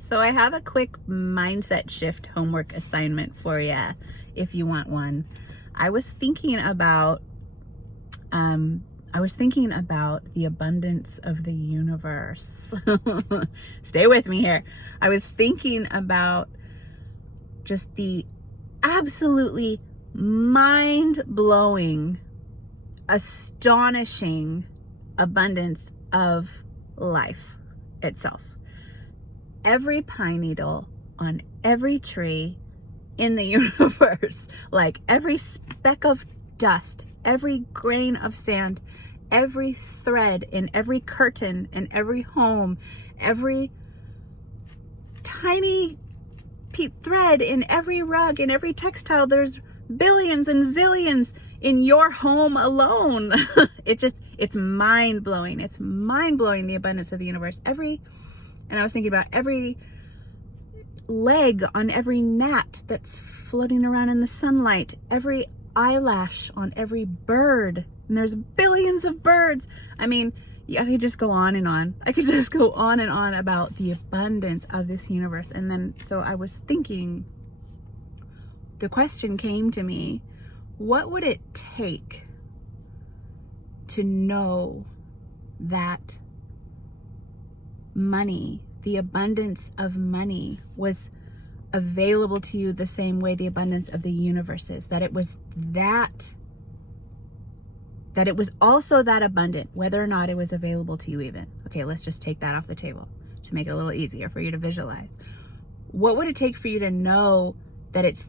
So I have a quick mindset shift homework assignment for you if you want one. I was thinking about the abundance of the universe. Stay with me here. I was thinking about just the absolutely mind-blowing, astonishing abundance of life itself. Every pine needle on every tree in the universe, like every speck of dust, every grain of sand, every thread in every curtain in every home, every tiny thread in every rug, in every textile. There's billions and zillions in your home alone. It's mind-blowing. It's mind-blowing, the abundance of the universe. And I was thinking about every leg on every gnat that's floating around in the sunlight, every eyelash on every bird, and there's billions of birds. I mean, I could just go on and on. I could just go on and on about the abundance of this universe. And then, so I was thinking, the question came to me, what would it take to know that money, the abundance of money, was available to you the same way the abundance of the universe is? That it was also that abundant, whether or not it was available to you even. Okay, let's just take that off the table to make it a little easier for you to visualize. What would it take for you to know that it's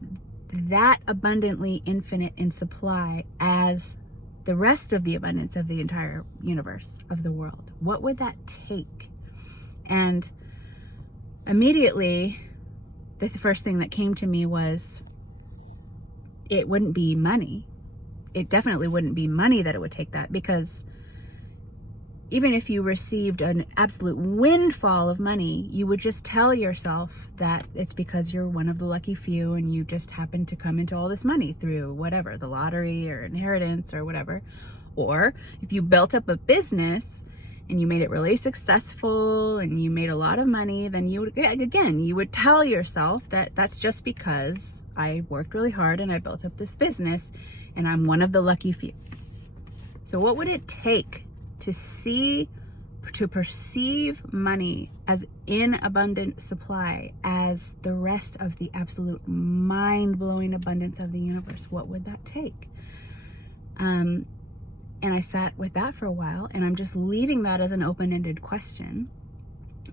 that abundantly infinite in supply as the rest of the abundance of the entire universe, of the world? What would that take? And immediately, the first thing that came to me was, it wouldn't be money. It definitely wouldn't be money that it would take that, because even if you received an absolute windfall of money, you would just tell yourself that it's because you're one of the lucky few and you just happen to come into all this money through whatever, the lottery or inheritance or whatever. Or if you built up a business and you made it really successful and you made a lot of money, then you would tell yourself that that's just because I worked really hard and I built up this business and I'm one of the lucky few. So what would it take to perceive money as in abundant supply, as the rest of the absolute mind-blowing abundance of the universe? What would that take? And I sat with that for a while, and I'm just leaving that as an open-ended question.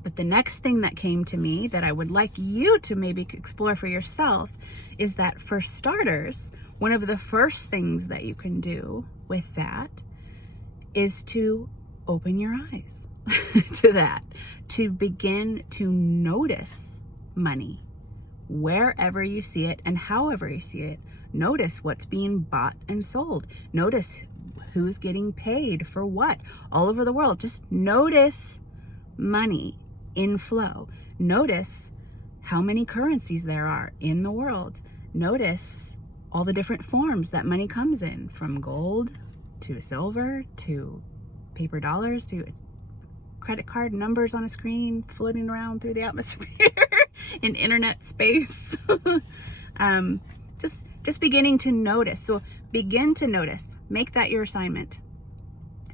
But the next thing that came to me that I would like you to maybe explore for yourself is that, for starters, one of the first things that you can do with that is to open your eyes to that, to begin to notice money wherever you see it and however you see it. Notice what's being bought and sold. Notice who's getting paid for what all over the world. Just notice money in flow. Notice how many currencies there are in the world. Notice all the different forms that money comes in, from gold to silver to paper dollars to credit card numbers on a screen floating around through the atmosphere in internet space. Just beginning to notice. So begin to notice. Make that your assignment,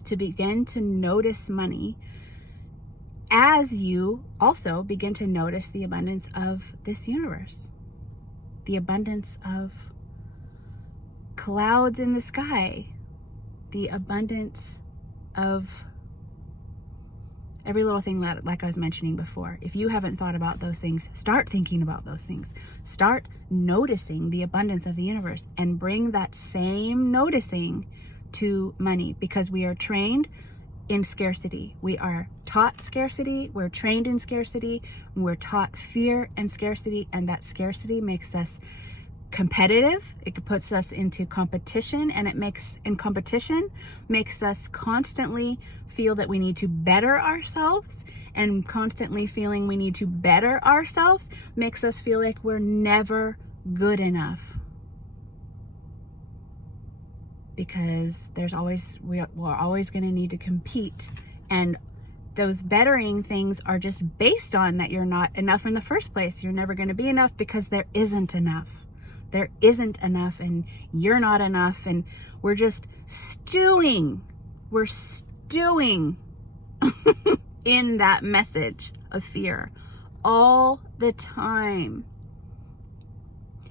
to begin to notice money as you also begin to notice the abundance of this universe, the abundance of clouds in the sky, the abundance of every little thing that, like I was mentioning before. If you haven't thought about those things, start thinking about those things. Start noticing the abundance of the universe and bring that same noticing to money, because we are trained in scarcity. We are taught scarcity. We're trained in scarcity. We're taught fear and scarcity, and that scarcity makes us competitive. It puts us into competition, and competition makes us constantly feel that we need to better ourselves, and constantly feeling we need to better ourselves makes us feel like we're never good enough, because we're always going to need to compete, and those bettering things are just based on that you're not enough in the first place. You're never going to be enough because there isn't enough. There isn't enough, and you're not enough, and we're just stewing. We're stewing in that message of fear all the time.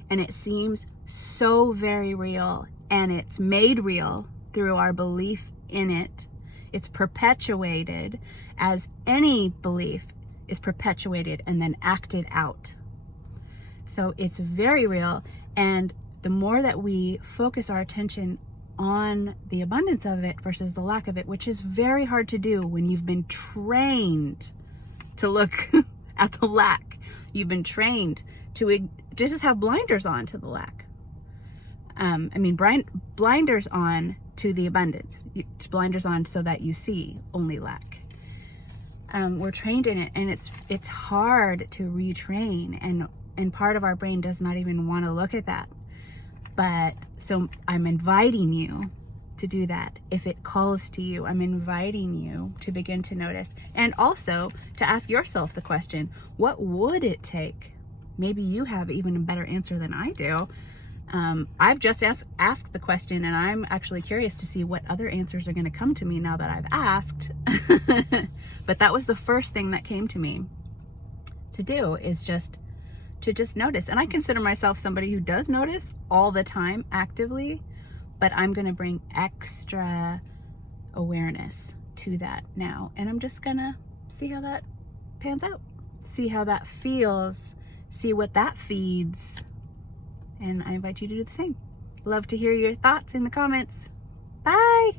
And it seems so very real, and it's made real through our belief in it. It's perpetuated as any belief is perpetuated and then acted out. So it's very real. And the more that we focus our attention on the abundance of it versus the lack of it, which is very hard to do when you've been trained to look at the lack. You've been trained to just have blinders on to the lack. Blinders on to the abundance. Blinders on so that you see only lack. We're trained in it, and it's hard to retrain, and part of our brain does not even want to look at that. But so I'm inviting you to do that. If it calls to you, I'm inviting you to begin to notice, and also to ask yourself the question, what would it take? Maybe you have even a better answer than I do. I've just asked the question, and I'm actually curious to see what other answers are going to come to me now that I've asked. But that was the first thing that came to me to do, is just notice. And I consider myself somebody who does notice all the time actively, but I'm going to bring extra awareness to that now. And I'm just going to see how that pans out, see how that feels, see what that feeds. And I invite you to do the same. Love to hear your thoughts in the comments. Bye.